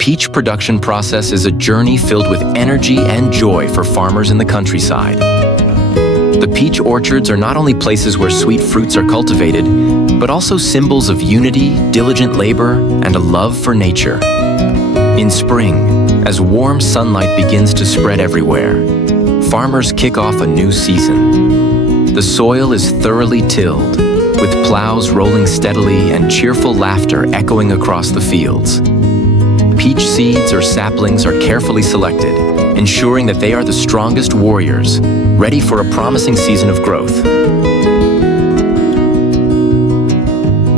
peach production process is a journey filled with energy and joy for farmers in the countryside. The peach orchards are not only places where sweet fruits are cultivated, but also symbols of unity, diligent labor, and a love for nature. In spring, as warm sunlight begins to spread everywhere, farmers kick off a new season. The soil is thoroughly tilled, with plows rolling steadily and cheerful laughter echoing across the fields. Peach seeds or saplings are carefully selected, ensuring that they are the strongest warriors, ready for a promising season of growth.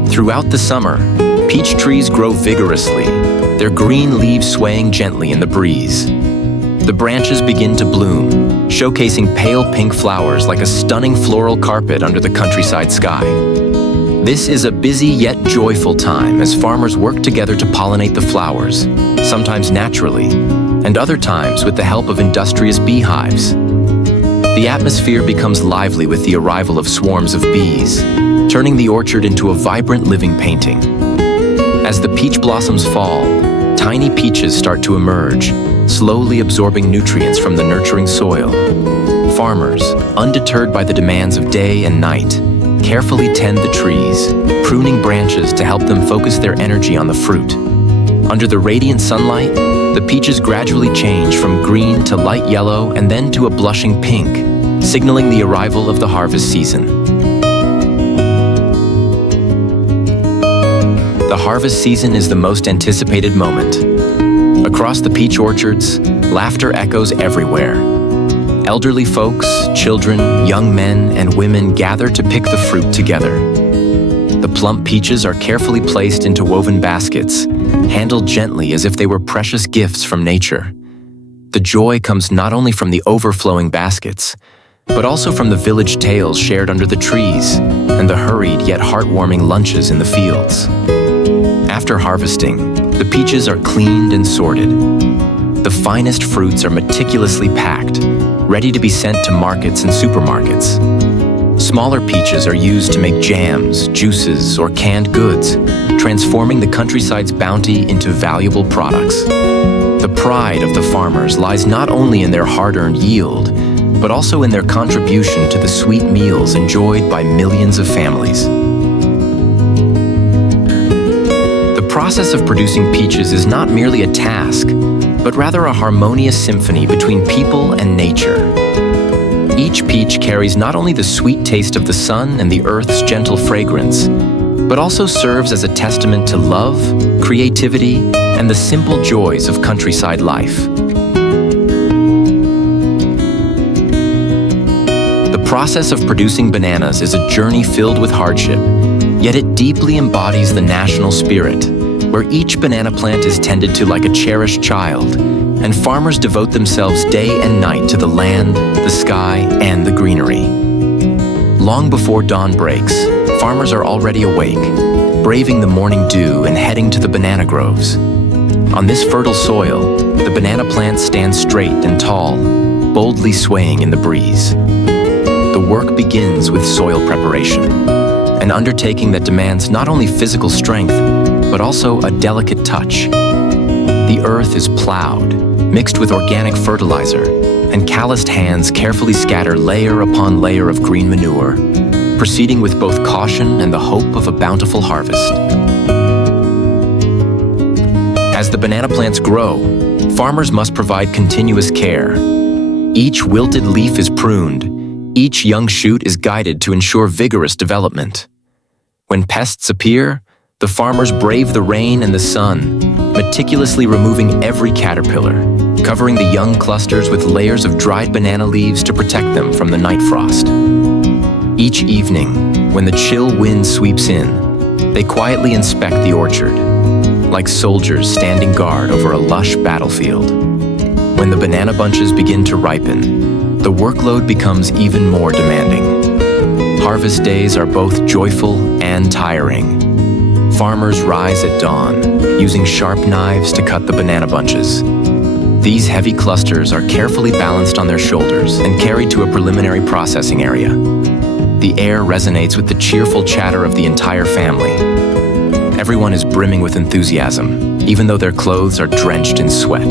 Throughout the summer, peach trees grow vigorously, their green leaves swaying gently in the breeze. The branches begin to bloom, showcasing pale pink flowers like a stunning floral carpet under the countryside sky. This is a busy yet joyful time as farmers work together to pollinate the flowers, sometimes naturally, and other times with the help of industrious beehives. The atmosphere becomes lively with the arrival of swarms of bees, turning the orchard into a vibrant living painting. As the peach blossoms fall, tiny peaches start to emerge, slowly absorbing nutrients from the nurturing soil. Farmers, undeterred by the demands of day and night, carefully tend the trees, pruning branches to help them focus their energy on the fruit. Under the radiant sunlight, the peaches gradually change from green to light yellow and then to a blushing pink, signaling the arrival of the harvest season. The harvest season is the most anticipated moment. Across the peach orchards, laughter echoes everywhere. Elderly folks, children, young men, and women gather to pick the fruit together. The plump peaches are carefully placed into woven baskets, handled gently as if they were precious gifts from nature. The joy comes not only from the overflowing baskets, but also from the village tales shared under the trees and the hurried yet heartwarming lunches in the fields. After harvesting, the peaches are cleaned and sorted. The finest fruits are meticulously packed, ready to be sent to markets and supermarkets. Smaller peaches are used to make jams, juices, or canned goods, transforming the countryside's bounty into valuable products. The pride of the farmers lies not only in their hard-earned yield, but also in their contribution to the sweet meals enjoyed by millions of families. The process of producing peaches is not merely a task, but rather a harmonious symphony between people and nature. Each peach carries not only the sweet taste of the sun and the earth's gentle fragrance, but also serves as a testament to love, creativity, and the simple joys of countryside life. The process of producing bananas is a journey filled with hardship, yet it deeply embodies the national spirit, where each banana plant is tended to like a cherished child, and farmers devote themselves day and night to the land, the sky, and the greenery. Long before dawn breaks, farmers are already awake, braving the morning dew and heading to the banana groves. On this fertile soil, the banana plants stand straight and tall, boldly swaying in the breeze. The work begins with soil preparation, an undertaking that demands not only physical strength, but also a delicate touch. The earth is plowed, mixed with organic fertilizer, and calloused hands carefully scatter layer upon layer of green manure, proceeding with both caution and the hope of a bountiful harvest. As the banana plants grow, farmers must provide continuous care. Each wilted leaf is pruned, each young shoot is guided to ensure vigorous development. When pests appear, the farmers brave the rain and the sun, meticulously removing every caterpillar, covering the young clusters with layers of dried banana leaves to protect them from the night frost. Each evening, when the chill wind sweeps in, they quietly inspect the orchard, like soldiers standing guard over a lush battlefield. When the banana bunches begin to ripen, the workload becomes even more demanding. Harvest days are both joyful and tiring. Farmers rise at dawn, using sharp knives to cut the banana bunches. These heavy clusters are carefully balanced on their shoulders and carried to a preliminary processing area. The air resonates with the cheerful chatter of the entire family. Everyone is brimming with enthusiasm, even though their clothes are drenched in sweat.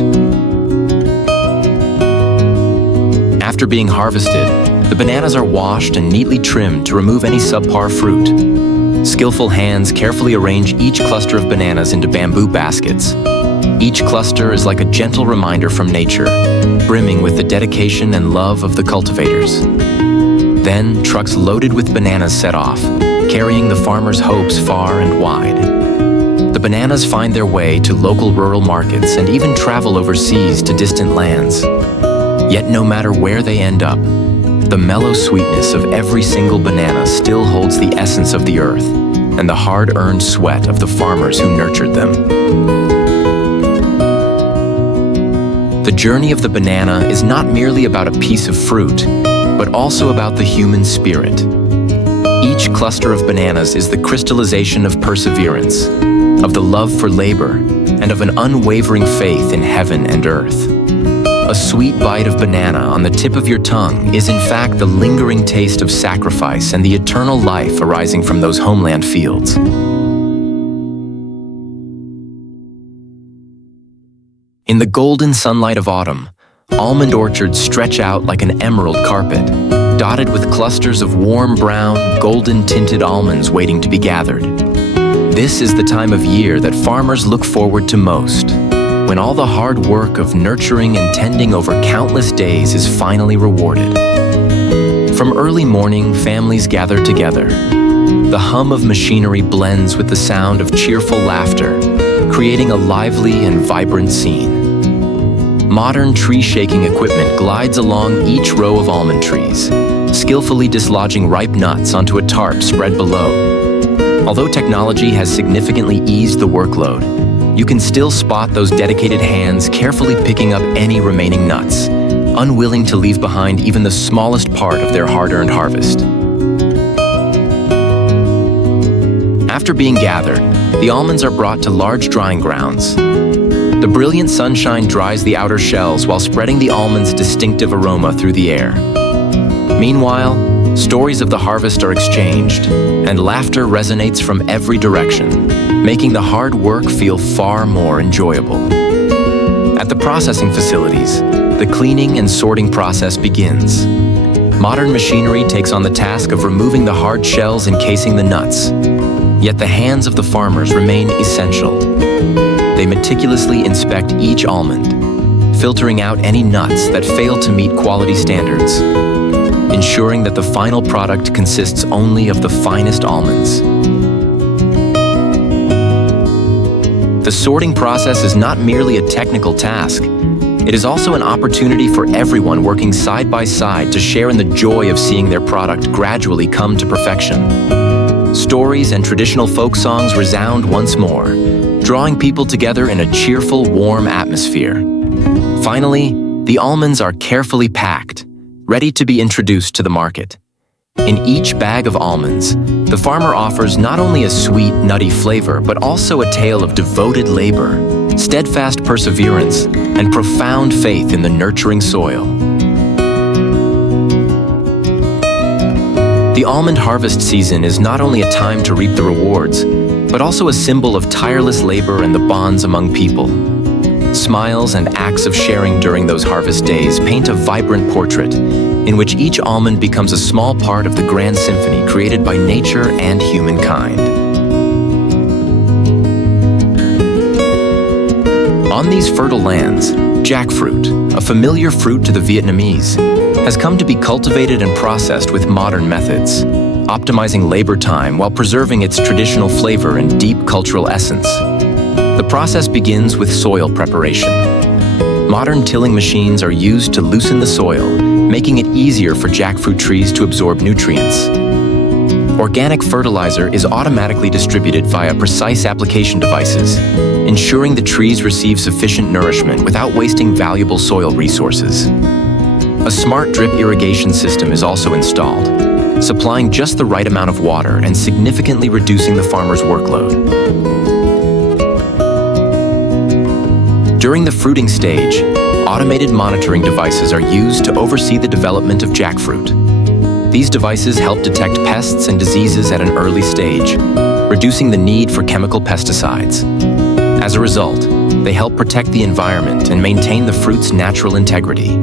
After being harvested, the bananas are washed and neatly trimmed to remove any subpar fruit. Skillful hands carefully arrange each cluster of bananas into bamboo baskets. Each cluster is like a gentle reminder from nature, brimming with the dedication and love of the cultivators. Then, trucks loaded with bananas set off, carrying the farmers' hopes far and wide. The bananas find their way to local rural markets and even travel overseas to distant lands. Yet no matter where they end up, the mellow sweetness of every single banana still holds the essence of the earth and the hard-earned sweat of the farmers who nurtured them. The journey of the banana is not merely about a piece of fruit, but also about the human spirit. Each cluster of bananas is the crystallization of perseverance, of the love for labor, and of an unwavering faith in heaven and earth. A sweet bite of banana on the tip of your tongue is in fact the lingering taste of sacrifice and the eternal life arising from those homeland fields. In the golden sunlight of autumn, almond orchards stretch out like an emerald carpet, dotted with clusters of warm brown, golden-tinted almonds waiting to be gathered. This is the time of year that farmers look forward to most, when all the hard work of nurturing and tending over countless days is finally rewarded. From early morning, families gather together. The hum of machinery blends with the sound of cheerful laughter, creating a lively and vibrant scene. Modern tree-shaking equipment glides along each row of almond trees, skillfully dislodging ripe nuts onto a tarp spread below. Although technology has significantly eased the workload, you can still spot those dedicated hands carefully picking up any remaining nuts, unwilling to leave behind even the smallest part of their hard-earned harvest. After being gathered, the almonds are brought to large drying grounds. The brilliant sunshine dries the outer shells while spreading the almonds' distinctive aroma through the air. Meanwhile, stories of the harvest are exchanged, and laughter resonates from every direction, making the hard work feel far more enjoyable. At the processing facilities, the cleaning and sorting process begins. Modern machinery takes on the task of removing the hard shells encasing the nuts, yet the hands of the farmers remain essential. They meticulously inspect each almond, filtering out any nuts that fail to meet quality standards, ensuring that the final product consists only of the finest almonds. The sorting process is not merely a technical task. It is also an opportunity for everyone working side by side to share in the joy of seeing their product gradually come to perfection. Stories and traditional folk songs resound once more, drawing people together in a cheerful, warm atmosphere. Finally, the almonds are carefully packed, ready to be introduced to the market. In each bag of almonds, the farmer offers not only a sweet, nutty flavor, but also a tale of devoted labor, steadfast perseverance, and profound faith in the nurturing soil. The almond harvest season is not only a time to reap the rewards, but also a symbol of tireless labor and the bonds among people. Smiles and acts of sharing during those harvest days paint a vibrant portrait in which each almond becomes a small part of the grand symphony created by nature and humankind. On these fertile lands, jackfruit, a familiar fruit to the Vietnamese, has come to be cultivated and processed with modern methods, optimizing labor time while preserving its traditional flavor and deep cultural essence. The process begins with soil preparation. Modern tilling machines are used to loosen the soil, making it easier for jackfruit trees to absorb nutrients. Organic fertilizer is automatically distributed via precise application devices, ensuring the trees receive sufficient nourishment without wasting valuable soil resources. A smart drip irrigation system is also installed, supplying just the right amount of water and significantly reducing the farmer's workload. During the fruiting stage, automated monitoring devices are used to oversee the development of jackfruit. These devices help detect pests and diseases at an early stage, reducing the need for chemical pesticides. As a result, they help protect the environment and maintain the fruit's natural integrity.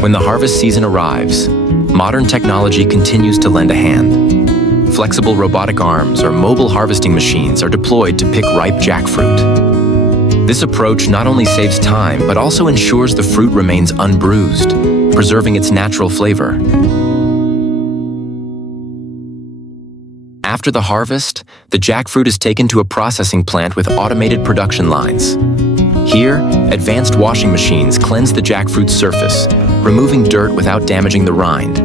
When the harvest season arrives, modern technology continues to lend a hand. Flexible robotic arms or mobile harvesting machines are deployed to pick ripe jackfruit. This approach not only saves time, but also ensures the fruit remains unbruised, preserving its natural flavor. After the harvest, the jackfruit is taken to a processing plant with automated production lines. Here, advanced washing machines cleanse the jackfruit's surface, removing dirt without damaging the rind.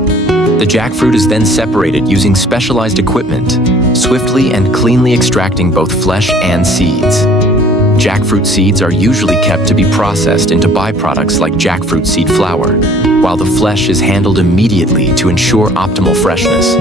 The jackfruit is then separated using specialized equipment, swiftly and cleanly extracting both flesh and seeds. Jackfruit seeds are usually kept to be processed into byproducts like jackfruit seed flour, while the flesh is handled immediately to ensure optimal freshness.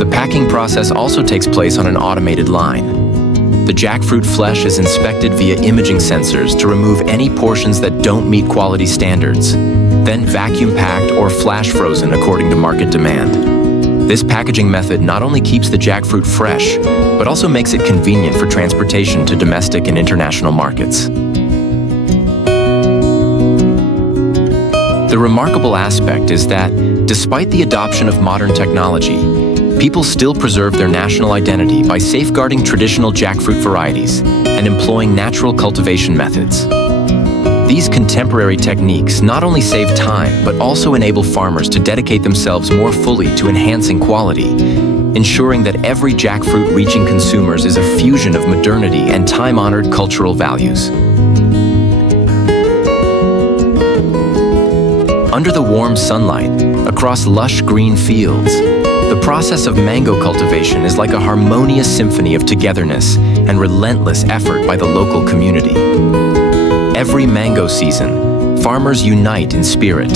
The packing process also takes place on an automated line. The jackfruit flesh is inspected via imaging sensors to remove any portions that don't meet quality standards, then vacuum packed or flash frozen according to market demand. This packaging method not only keeps the jackfruit fresh, but also makes it convenient for transportation to domestic and international markets. The remarkable aspect is that, despite the adoption of modern technology, people still preserve their national identity by safeguarding traditional jackfruit varieties and employing natural cultivation methods. These contemporary techniques not only save time, but also enable farmers to dedicate themselves more fully to enhancing quality, ensuring that every jackfruit reaching consumers is a fusion of modernity and time-honored cultural values. Under the warm sunlight, across lush green fields, the process of mango cultivation is like a harmonious symphony of togetherness and relentless effort by the local community. Every mango season, farmers unite in spirit,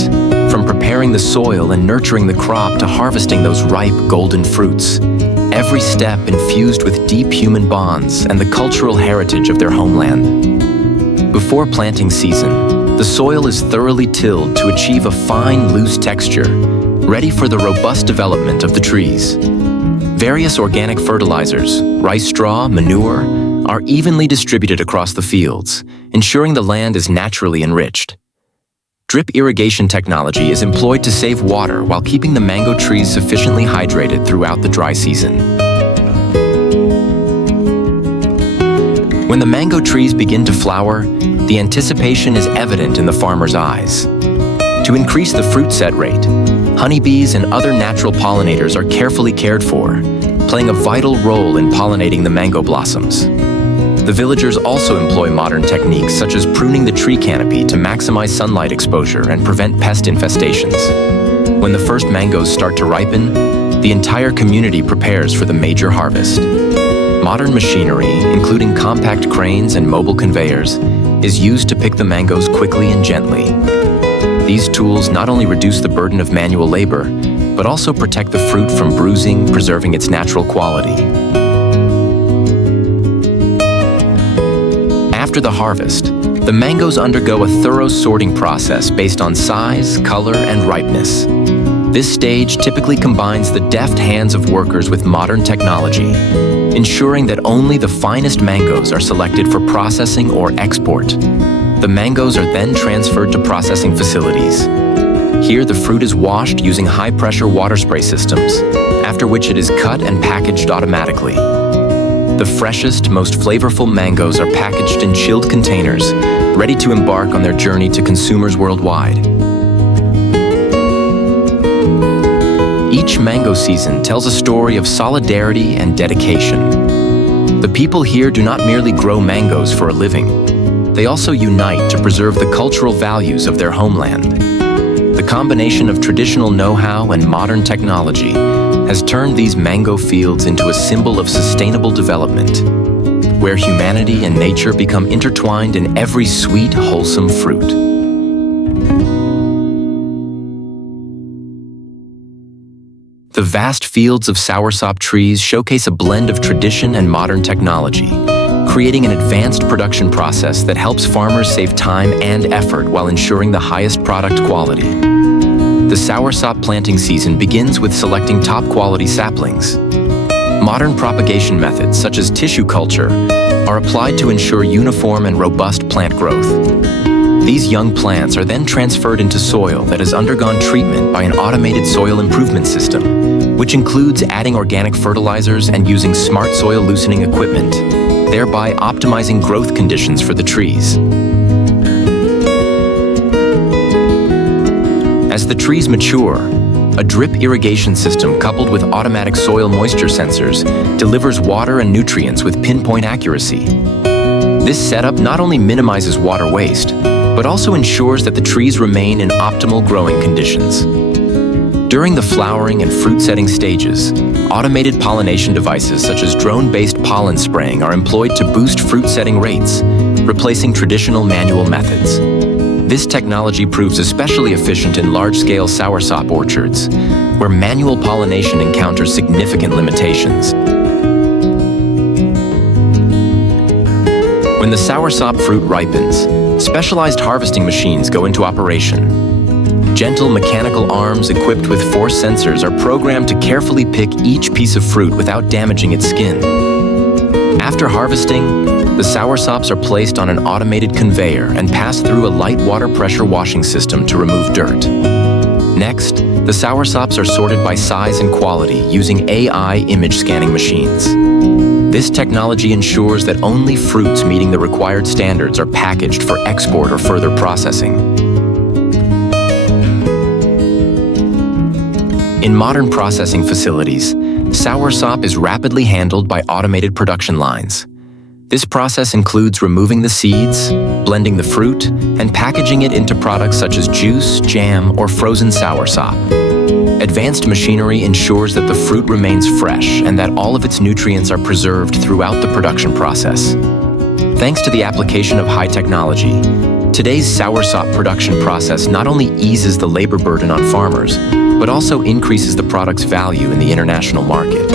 from preparing the soil and nurturing the crop to harvesting those ripe golden fruits. Every step infused with deep human bonds and the cultural heritage of their homeland. Before planting season, the soil is thoroughly tilled to achieve a fine, loose texture, ready for the robust development of the trees. Various organic fertilizers, rice straw, manure, are evenly distributed across the fields, ensuring the land is naturally enriched. Drip irrigation technology is employed to save water while keeping the mango trees sufficiently hydrated throughout the dry season. When the mango trees begin to flower, the anticipation is evident in the farmer's eyes. To increase the fruit set rate, honeybees and other natural pollinators are carefully cared for, playing a vital role in pollinating the mango blossoms. The villagers also employ modern techniques such as pruning the tree canopy to maximize sunlight exposure and prevent pest infestations. When the first mangoes start to ripen, the entire community prepares for the major harvest. Modern machinery, including compact cranes and mobile conveyors, is used to pick the mangoes quickly and gently. These tools not only reduce the burden of manual labor, but also protect the fruit from bruising, preserving its natural quality. After the harvest, the mangoes undergo a thorough sorting process based on size, color, and ripeness. This stage typically combines the deft hands of workers with modern technology, ensuring that only the finest mangoes are selected for processing or export. The mangoes are then transferred to processing facilities. Here, the fruit is washed using high-pressure water spray systems, after which it is cut and packaged automatically. The freshest, most flavorful mangoes are packaged in chilled containers, ready to embark on their journey to consumers worldwide. Each mango season tells a story of solidarity and dedication. The people here do not merely grow mangoes for a living. They also unite to preserve the cultural values of their homeland. The combination of traditional know-how and modern technology has turned these mango fields into a symbol of sustainable development, where humanity and nature become intertwined in every sweet, wholesome fruit. The vast fields of soursop trees showcase a blend of tradition and modern technology, creating an advanced production process that helps farmers save time and effort while ensuring the highest product quality. The soursop planting season begins with selecting top-quality saplings. Modern propagation methods, such as tissue culture, are applied to ensure uniform and robust plant growth. These young plants are then transferred into soil that has undergone treatment by an automated soil improvement system, which includes adding organic fertilizers and using smart soil loosening equipment, thereby optimizing growth conditions for the trees. As the trees mature, a drip irrigation system coupled with automatic soil moisture sensors delivers water and nutrients with pinpoint accuracy. This setup not only minimizes water waste, but also ensures that the trees remain in optimal growing conditions. During the flowering and fruit-setting stages, automated pollination devices such as drone-based pollen spraying are employed to boost fruit-setting rates, replacing traditional manual methods. This technology proves especially efficient in large-scale soursop orchards, where manual pollination encounters significant limitations. When the soursop fruit ripens, specialized harvesting machines go into operation. Gentle mechanical arms equipped with force sensors are programmed to carefully pick each piece of fruit without damaging its skin. After harvesting, the soursops are placed on an automated conveyor and passed through a light water pressure washing system to remove dirt. Next, the soursops are sorted by size and quality using AI image scanning machines. This technology ensures that only fruits meeting the required standards are packaged for export or further processing. In modern processing facilities, soursop is rapidly handled by automated production lines. This process includes removing the seeds, blending the fruit, and packaging it into products such as juice, jam, or frozen soursop. Advanced machinery ensures that the fruit remains fresh and that all of its nutrients are preserved throughout the production process. Thanks to the application of high technology, today's soursop production process not only eases the labor burden on farmers, but also increases the product's value in the international market,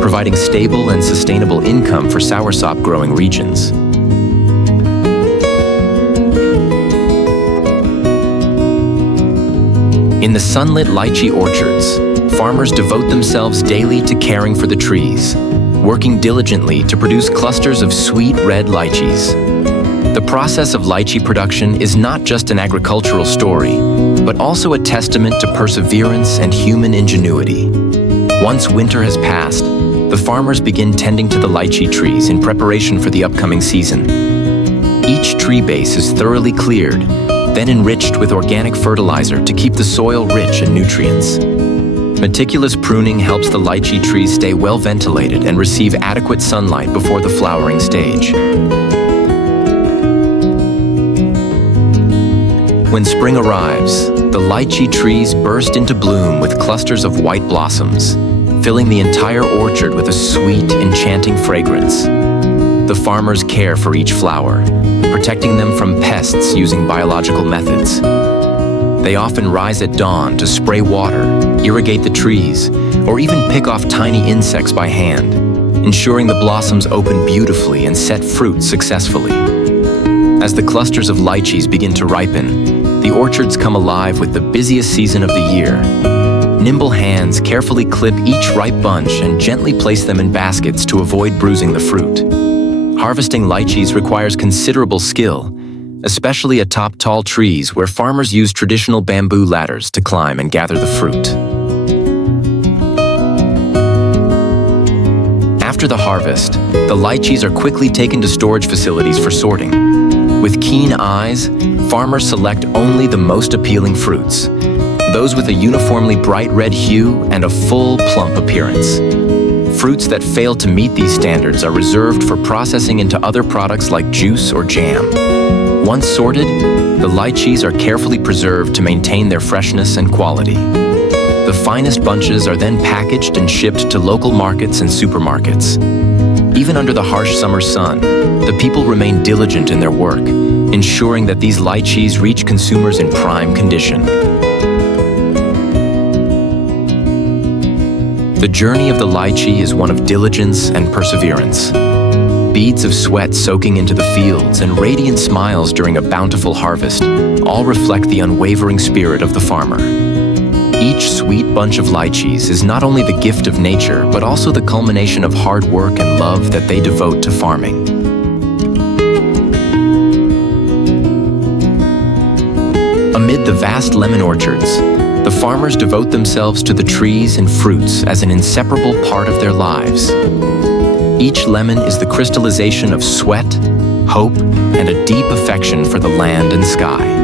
providing stable and sustainable income for soursop growing regions. In the sunlit lychee orchards, farmers devote themselves daily to caring for the trees, working diligently to produce clusters of sweet red lychees. The process of lychee production is not just an agricultural story, but also a testament to perseverance and human ingenuity. Once winter has passed, the farmers begin tending to the lychee trees in preparation for the upcoming season. Each tree base is thoroughly cleared, then enriched with organic fertilizer to keep the soil rich in nutrients. Meticulous pruning helps the lychee trees stay well ventilated and receive adequate sunlight before the flowering stage. When spring arrives, the lychee trees burst into bloom with clusters of white blossoms, filling the entire orchard with a sweet, enchanting fragrance. The farmers care for each flower, protecting them from pests using biological methods. They often rise at dawn to spray water, irrigate the trees, or even pick off tiny insects by hand, ensuring the blossoms open beautifully and set fruit successfully. As the clusters of lychees begin to ripen, the orchards come alive with the busiest season of the year. Nimble hands carefully clip each ripe bunch and gently place them in baskets to avoid bruising the fruit. Harvesting lychees requires considerable skill, especially atop tall trees where farmers use traditional bamboo ladders to climb and gather the fruit. After the harvest, the lychees are quickly taken to storage facilities for sorting. With keen eyes, farmers select only the most appealing fruits, those with a uniformly bright red hue and a full, plump appearance. Fruits that fail to meet these standards are reserved for processing into other products like juice or jam. Once sorted, the lychees are carefully preserved to maintain their freshness and quality. The finest bunches are then packaged and shipped to local markets and supermarkets. Even under the harsh summer sun, the people remain diligent in their work, ensuring that these lychees reach consumers in prime condition. The journey of the lychee is one of diligence and perseverance. Beads of sweat soaking into the fields and radiant smiles during a bountiful harvest all reflect the unwavering spirit of the farmer. Each each sweet bunch of lychees is not only the gift of nature, but also the culmination of hard work and love that they devote to farming. Amid the vast lemon orchards, the farmers devote themselves to the trees and fruits as an inseparable part of their lives. Each lemon is the crystallization of sweat, hope, and a deep affection for the land and sky.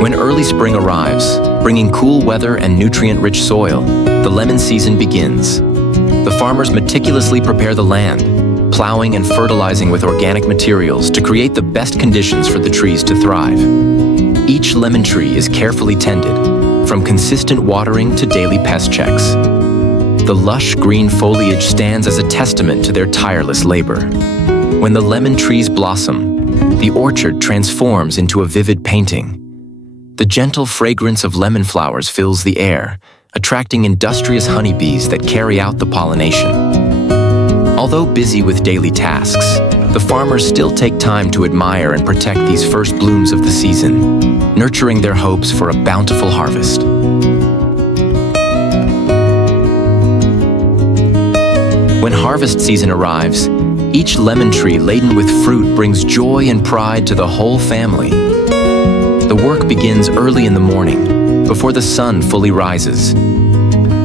When early spring arrives, bringing cool weather and nutrient-rich soil, the lemon season begins. The farmers meticulously prepare the land, plowing and fertilizing with organic materials to create the best conditions for the trees to thrive. Each lemon tree is carefully tended, from consistent watering to daily pest checks. The lush green foliage stands as a testament to their tireless labor. When the lemon trees blossom, the orchard transforms into a vivid painting. The gentle fragrance of lemon flowers fills the air, attracting industrious honeybees that carry out the pollination. Although busy with daily tasks, the farmers still take time to admire and protect these first blooms of the season, nurturing their hopes for a bountiful harvest. When harvest season arrives, each lemon tree laden with fruit brings joy and pride to the whole family. The work begins early in the morning, before the sun fully rises.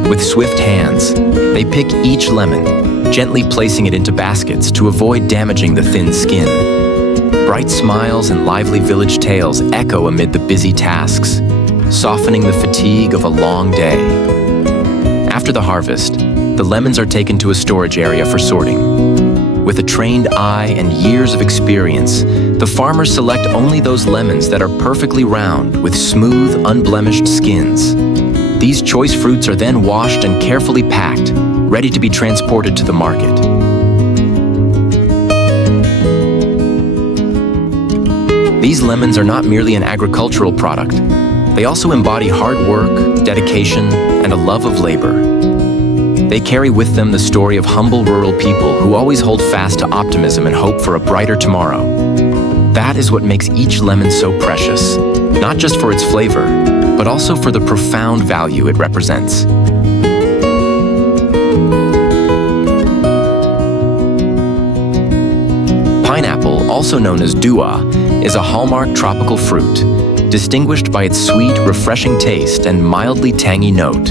With swift hands, they pick each lemon, gently placing it into baskets to avoid damaging the thin skin. Bright smiles and lively village tales echo amid the busy tasks, softening the fatigue of a long day. After the harvest, the lemons are taken to a storage area for sorting. With a trained eye and years of experience, the farmers select only those lemons that are perfectly round with smooth, unblemished skins. These choice fruits are then washed and carefully packed, ready to be transported to the market. These lemons are not merely an agricultural product. They also embody hard work, dedication, and a love of labor. They carry with them the story of humble rural people who always hold fast to optimism and hope for a brighter tomorrow. That is what makes each lemon so precious, not just for its flavor, but also for the profound value it represents. Pineapple, also known as dua, is a hallmark tropical fruit, distinguished by its sweet, refreshing taste and mildly tangy note.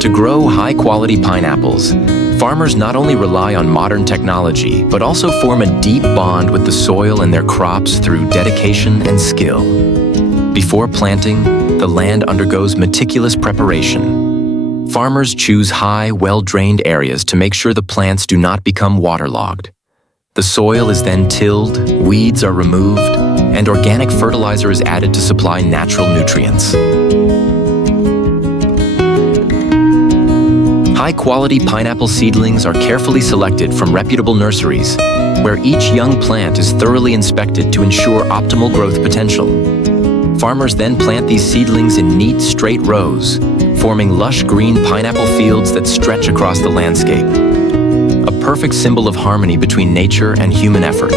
To grow high-quality pineapples, farmers not only rely on modern technology, but also form a deep bond with the soil and their crops through dedication and skill. Before planting, the land undergoes meticulous preparation. Farmers choose high, well-drained areas to make sure the plants do not become waterlogged. The soil is then tilled, weeds are removed, and organic fertilizer is added to supply natural nutrients. High-quality pineapple seedlings are carefully selected from reputable nurseries, where each young plant is thoroughly inspected to ensure optimal growth potential. Farmers then plant these seedlings in neat, straight rows, forming lush green pineapple fields that stretch across the landscape. A perfect symbol of harmony between nature and human effort.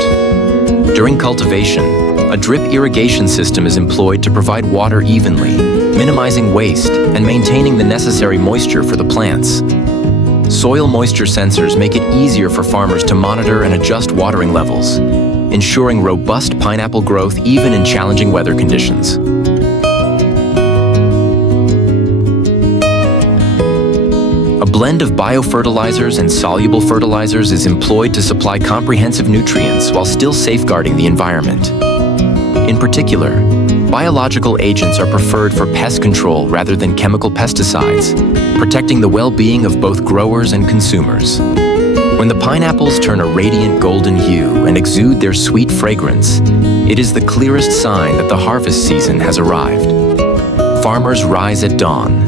During cultivation, a drip irrigation system is employed to provide water evenly, minimizing waste and maintaining the necessary moisture for the plants. Soil moisture sensors make it easier for farmers to monitor and adjust watering levels, ensuring robust pineapple growth even in challenging weather conditions. A blend of biofertilizers and soluble fertilizers is employed to supply comprehensive nutrients while still safeguarding the environment. In particular, biological agents are preferred for pest control rather than chemical pesticides, protecting the well-being of both growers and consumers. When the pineapples turn a radiant golden hue and exude their sweet fragrance, it is the clearest sign that the harvest season has arrived. Farmers rise at dawn,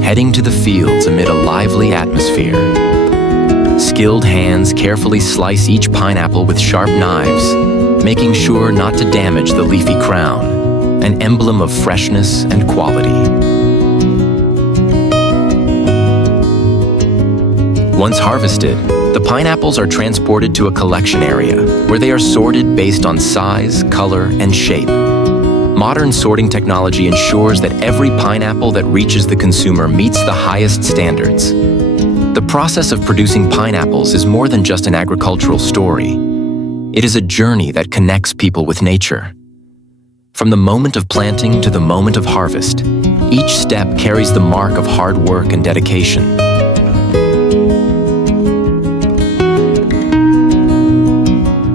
heading to the fields amid a lively atmosphere. Skilled hands carefully slice each pineapple with sharp knives, making sure not to damage the leafy crown, an emblem of freshness and quality. Once harvested, the pineapples are transported to a collection area where they are sorted based on size, color, and shape, Modern sorting technology ensures that every pineapple that reaches the consumer meets the highest standards. The process of producing pineapples is more than just an agricultural story. It is a journey that connects people with nature. From the moment of planting to the moment of harvest, each step carries the mark of hard work and dedication.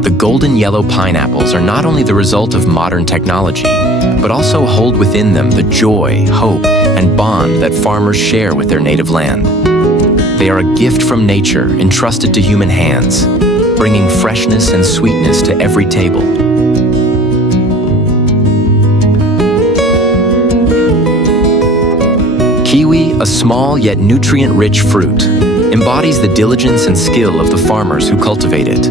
The golden yellow pineapples are not only the result of modern technology, but also hold within them the joy, hope, and bond that farmers share with their native land. They are a gift from nature entrusted to human hands, bringing freshness and sweetness to every table. Kiwi, a small yet nutrient-rich fruit, embodies the diligence and skill of the farmers who cultivate it.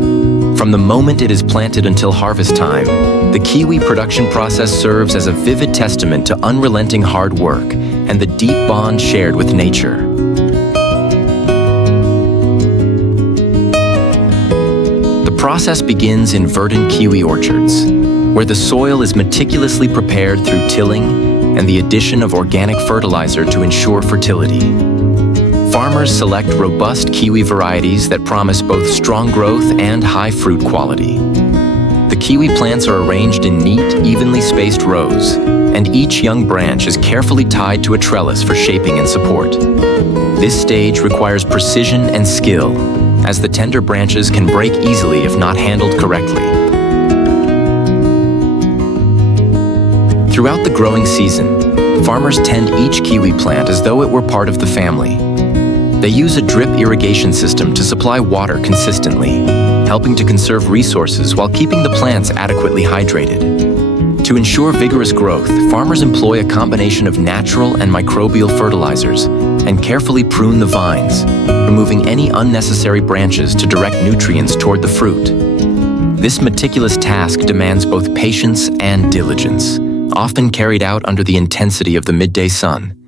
From the moment it is planted until harvest time, the kiwi production process serves as a vivid testament to unrelenting hard work and the deep bond shared with nature. The process begins in verdant kiwi orchards, where the soil is meticulously prepared through tilling and the addition of organic fertilizer to ensure fertility. Farmers select robust kiwi varieties that promise both strong growth and high fruit quality. The kiwi plants are arranged in neat, evenly spaced rows, and each young branch is carefully tied to a trellis for shaping and support. This stage requires precision and skill, as the tender branches can break easily if not handled correctly. Throughout the growing season, farmers tend each kiwi plant as though it were part of the family. They use a drip irrigation system to supply water consistently, helping to conserve resources while keeping the plants adequately hydrated. To ensure vigorous growth, farmers employ a combination of natural and microbial fertilizers and carefully prune the vines, removing any unnecessary branches to direct nutrients toward the fruit. This meticulous task demands both patience and diligence, often carried out under the intensity of the midday sun.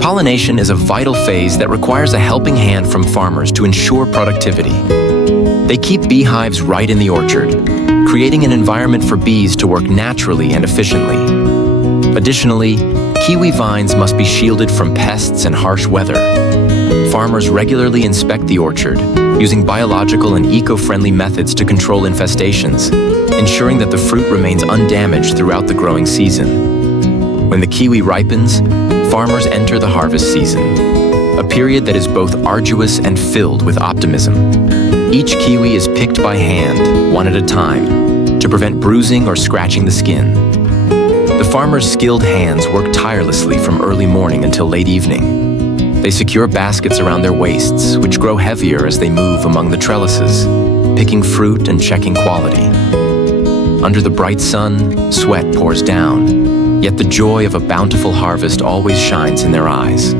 Pollination is a vital phase that requires a helping hand from farmers to ensure productivity. They keep beehives right in the orchard, creating an environment for bees to work naturally and efficiently. Additionally, kiwi vines must be shielded from pests and harsh weather. Farmers regularly inspect the orchard, using biological and eco-friendly methods to control infestations, ensuring that the fruit remains undamaged throughout the growing season. When the kiwi ripens, farmers enter the harvest season, a period that is both arduous and filled with optimism. Each kiwi is picked by hand, one at a time, to prevent bruising or scratching the skin. The farmers' skilled hands work tirelessly from early morning until late evening. They secure baskets around their waists, which grow heavier as they move among the trellises, picking fruit and checking quality. Under the bright sun, sweat pours down, yet the joy of a bountiful harvest always shines in their eyes.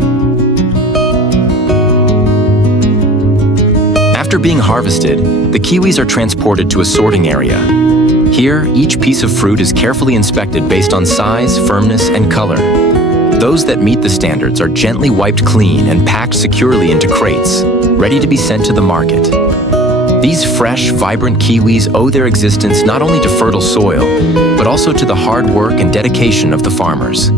After being harvested, the kiwis are transported to a sorting area. Here, each piece of fruit is carefully inspected based on size, firmness, and color. Those that meet the standards are gently wiped clean and packed securely into crates, ready to be sent to the market. These fresh, vibrant kiwis owe their existence not only to fertile soil, but also to the hard work and dedication of the farmers.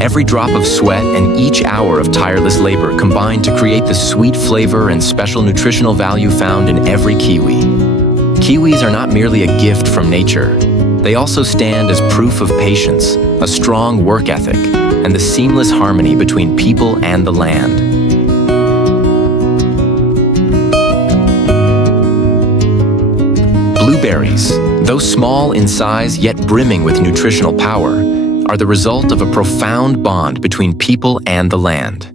Every drop of sweat and each hour of tireless labor combine to create the sweet flavor and special nutritional value found in every kiwi. Kiwis are not merely a gift from nature. They also stand as proof of patience, a strong work ethic, and the seamless harmony between people and the land. Blueberries, though small in size yet brimming with nutritional power, are the result of a profound bond between people and the land.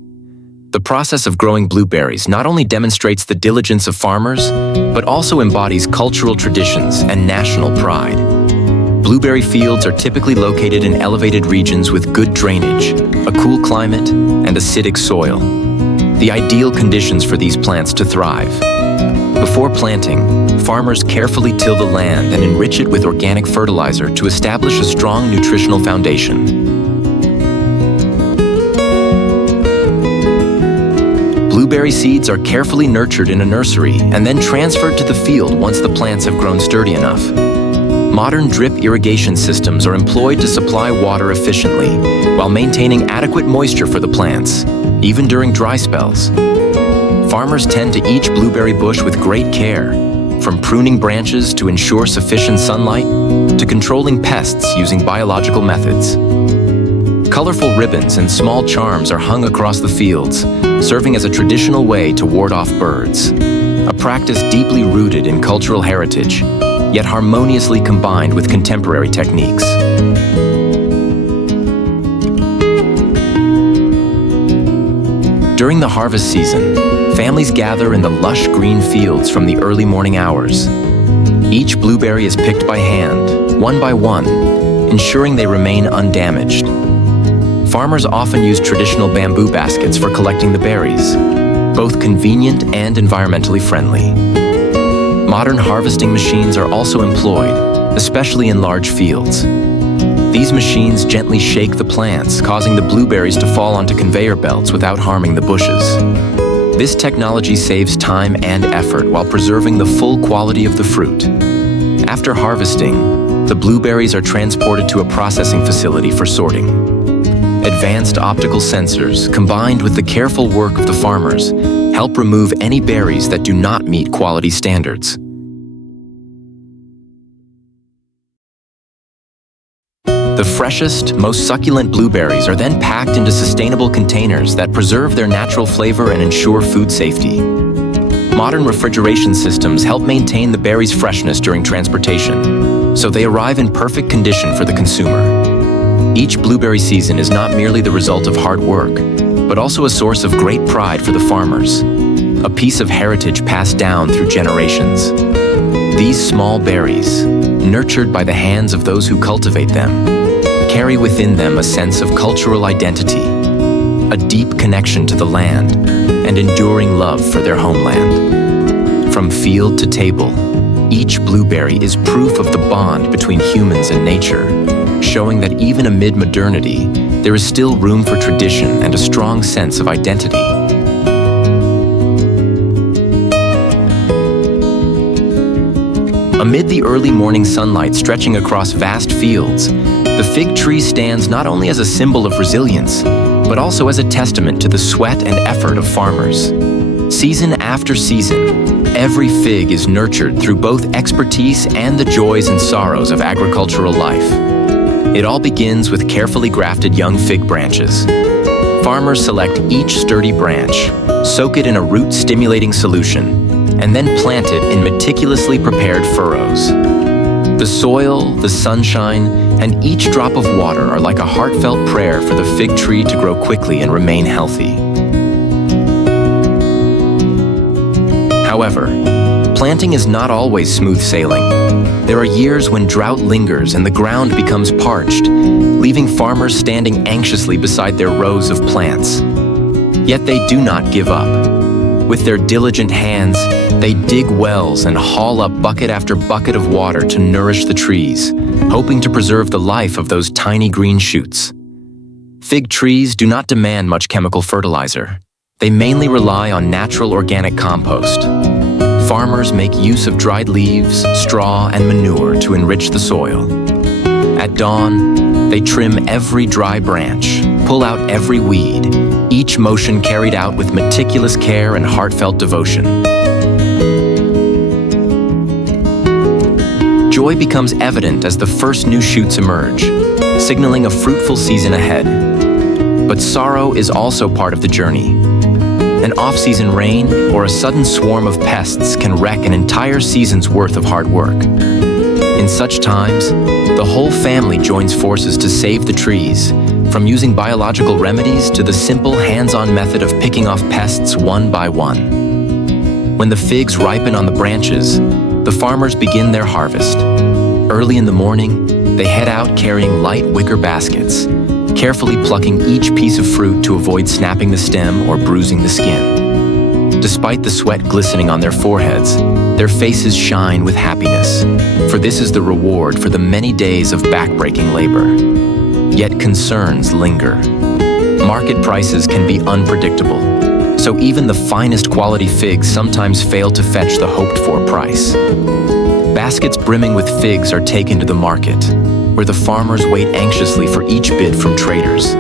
The process of growing blueberries not only demonstrates the diligence of farmers, but also embodies cultural traditions and national pride. Blueberry fields are typically located in elevated regions with good drainage, a cool climate, and acidic soil, the ideal conditions for these plants to thrive. Before planting, farmers carefully till the land and enrich it with organic fertilizer to establish a strong nutritional foundation. Blueberry seeds are carefully nurtured in a nursery and then transferred to the field once the plants have grown sturdy enough. Modern drip irrigation systems are employed to supply water efficiently while maintaining adequate moisture for the plants, even during dry spells. Farmers tend to each blueberry bush with great care, from pruning branches to ensure sufficient sunlight, to controlling pests using biological methods. Colorful ribbons and small charms are hung across the fields, serving as a traditional way to ward off birds, a practice deeply rooted in cultural heritage, yet harmoniously combined with contemporary techniques. During the harvest season, families gather in the lush green fields from the early morning hours. Each blueberry is picked by hand, one by one, ensuring they remain undamaged. Farmers often use traditional bamboo baskets for collecting the berries, both convenient and environmentally friendly. Modern harvesting machines are also employed, especially in large fields. These machines gently shake the plants, causing the blueberries to fall onto conveyor belts without harming the bushes. This technology saves time and effort while preserving the full quality of the fruit. After harvesting, the blueberries are transported to a processing facility for sorting. Advanced optical sensors, combined with the careful work of the farmers, help remove any berries that do not meet quality standards. The freshest, most succulent blueberries are then packed into sustainable containers that preserve their natural flavor and ensure food safety. Modern refrigeration systems help maintain the berries' freshness during transportation, so they arrive in perfect condition for the consumer. Each blueberry season is not merely the result of hard work, but also a source of great pride for the farmers, a piece of heritage passed down through generations. These small berries, nurtured by the hands of those who cultivate them, carry within them a sense of cultural identity, a deep connection to the land, and enduring love for their homeland. From field to table, each blueberry is proof of the bond between humans and nature, showing that even amid modernity, there is still room for tradition and a strong sense of identity. Amid the early morning sunlight stretching across vast fields, the fig tree stands not only as a symbol of resilience, but also as a testament to the sweat and effort of farmers. Season after season, every fig is nurtured through both expertise and the joys and sorrows of agricultural life. It all begins with carefully grafted young fig branches. Farmers select each sturdy branch, soak it in a root-stimulating solution, and then plant it in meticulously prepared furrows. The soil, the sunshine, and each drop of water are like a heartfelt prayer for the fig tree to grow quickly and remain healthy. However, planting is not always smooth sailing. There are years when drought lingers and the ground becomes parched, leaving farmers standing anxiously beside their rows of plants. Yet they do not give up. With their diligent hands, they dig wells and haul up bucket after bucket of water to nourish the trees, hoping to preserve the life of those tiny green shoots. Fig trees do not demand much chemical fertilizer. They mainly rely on natural organic compost. Farmers make use of dried leaves, straw, and manure to enrich the soil. At dawn, they trim every dry branch, pull out every weed, each motion carried out with meticulous care and heartfelt devotion. Joy becomes evident as the first new shoots emerge, signaling a fruitful season ahead. But sorrow is also part of the journey. An off-season rain or a sudden swarm of pests can wreck an entire season's worth of hard work. In such times, the whole family joins forces to save the trees, from using biological remedies to the simple hands-on method of picking off pests one by one. When the figs ripen on the branches, the farmers begin their harvest. Early in the morning, they head out carrying light wicker baskets, carefully plucking each piece of fruit to avoid snapping the stem or bruising the skin. Despite the sweat glistening on their foreheads, their faces shine with happiness, for this is the reward for the many days of backbreaking labor. Yet concerns linger. Market prices can be unpredictable. so even the finest quality figs sometimes fail to fetch the hoped-for price. Baskets brimming with figs are taken to the market, where the farmers wait anxiously for each bid from traders.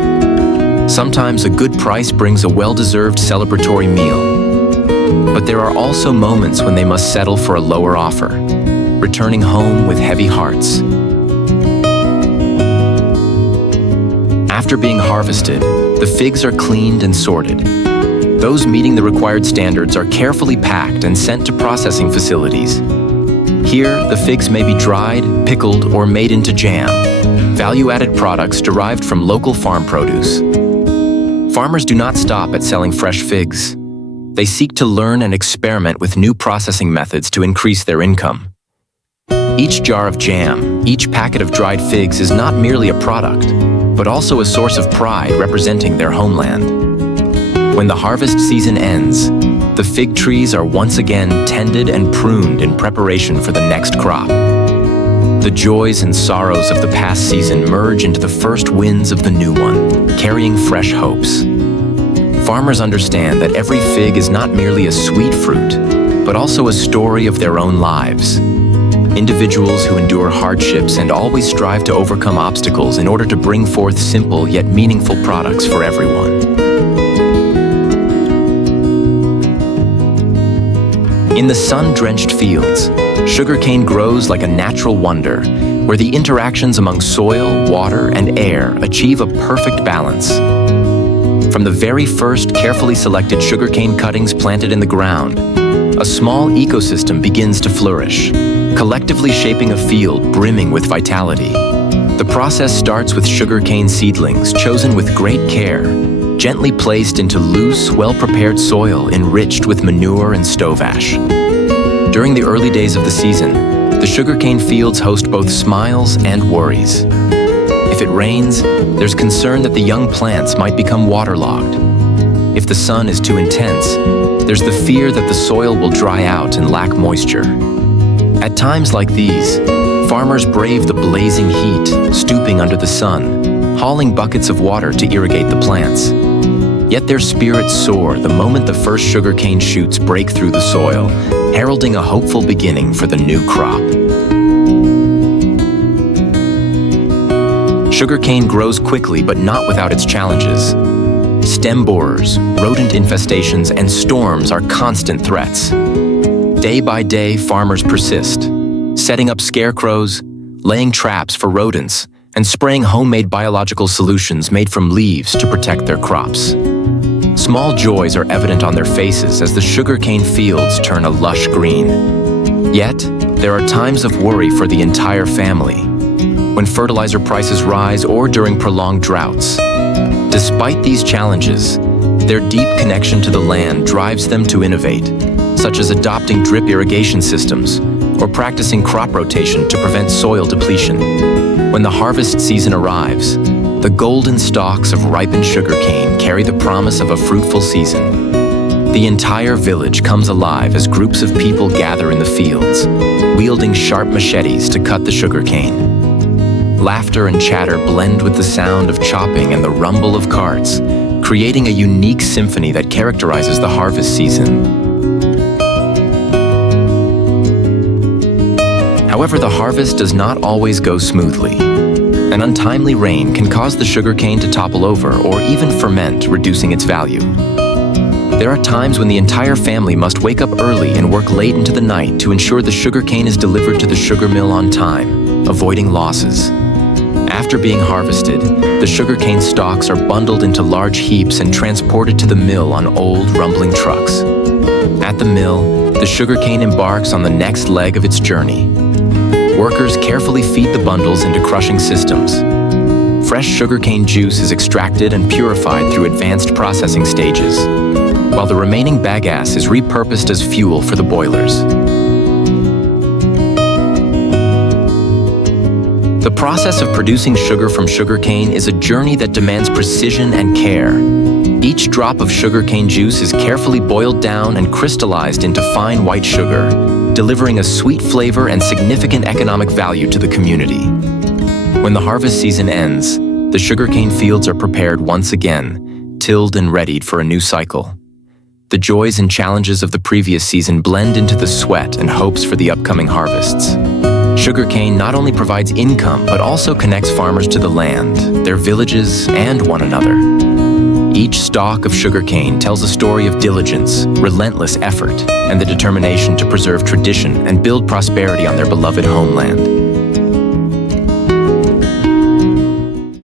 Sometimes a good price brings a well-deserved celebratory meal. But there are also moments when they must settle for a lower offer, returning home with heavy hearts. After being harvested, the figs are cleaned and sorted. Those meeting the required standards are carefully packed and sent to processing facilities. Here, the figs may be dried, pickled, or made into jam, value-added products derived from local farm produce. Farmers do not stop at selling fresh figs. They seek to learn and experiment with new processing methods to increase their income. Each jar of jam, each packet of dried figs is not merely a product, but also a source of pride representing their homeland. When the harvest season ends, the fig trees are once again tended and pruned in preparation for the next crop. The joys and sorrows of the past season merge into the first winds of the new one, carrying fresh hopes. Farmers understand that every fig is not merely a sweet fruit, but also a story of their own lives. Individuals who endure hardships and always strive to overcome obstacles in order to bring forth simple yet meaningful products for everyone. In the sun-drenched fields, sugarcane grows like a natural wonder, where the interactions among soil, water, and air achieve a perfect balance. From the very first carefully selected sugarcane cuttings planted in the ground, a small ecosystem begins to flourish, collectively shaping a field brimming with vitality. The process starts with sugarcane seedlings chosen with great care, gently placed into loose, well-prepared soil enriched with manure and stove ash. During the early days of the season, the sugarcane fields host both smiles and worries. If it rains, there's concern that the young plants might become waterlogged. If the sun is too intense, there's the fear that the soil will dry out and lack moisture. At times like these, farmers brave the blazing heat, stooping under the sun, hauling buckets of water to irrigate the plants. Yet their spirits soar the moment the first sugarcane shoots break through the soil, heralding a hopeful beginning for the new crop. Sugarcane grows quickly, but not without its challenges. Stem borers, rodent infestations, and storms are constant threats. Day by day, farmers persist, setting up scarecrows, laying traps for rodents, and spraying homemade biological solutions made from leaves to protect their crops. Small joys are evident on their faces as the sugarcane fields turn a lush green. Yet, there are times of worry for the entire family, when fertilizer prices rise or during prolonged droughts. Despite these challenges, their deep connection to the land drives them to innovate, such as adopting drip irrigation systems or practicing crop rotation to prevent soil depletion. When the harvest season arrives, the golden stalks of ripened sugarcane carry the promise of a fruitful season. The entire village comes alive as groups of people gather in the fields, wielding sharp machetes to cut the sugarcane. Laughter and chatter blend with the sound of chopping and the rumble of carts, creating a unique symphony that characterizes the harvest season. However, the harvest does not always go smoothly. An untimely rain can cause the sugarcane to topple over or even ferment, reducing its value. There are times when the entire family must wake up early and work late into the night to ensure the sugarcane is delivered to the sugar mill on time, avoiding losses. After being harvested, the sugarcane stalks are bundled into large heaps and transported to the mill on old, rumbling trucks. At the mill, the sugarcane embarks on the next leg of its journey. Workers carefully feed the bundles into crushing systems. Fresh sugarcane juice is extracted and purified through advanced processing stages, while the remaining bagasse is repurposed as fuel for the boilers. The process of producing sugar from sugarcane is a journey that demands precision and care. Each drop of sugarcane juice is carefully boiled down and crystallized into fine white sugar, delivering a sweet flavor and significant economic value to the community. When the harvest season ends, the sugarcane fields are prepared once again, tilled and readied for a new cycle. The joys and challenges of the previous season blend into the sweat and hopes for the upcoming harvests. Sugarcane not only provides income, but also connects farmers to the land, their villages, and one another. Each stalk of sugarcane tells a story of diligence, relentless effort, and the determination to preserve tradition and build prosperity on their beloved homeland.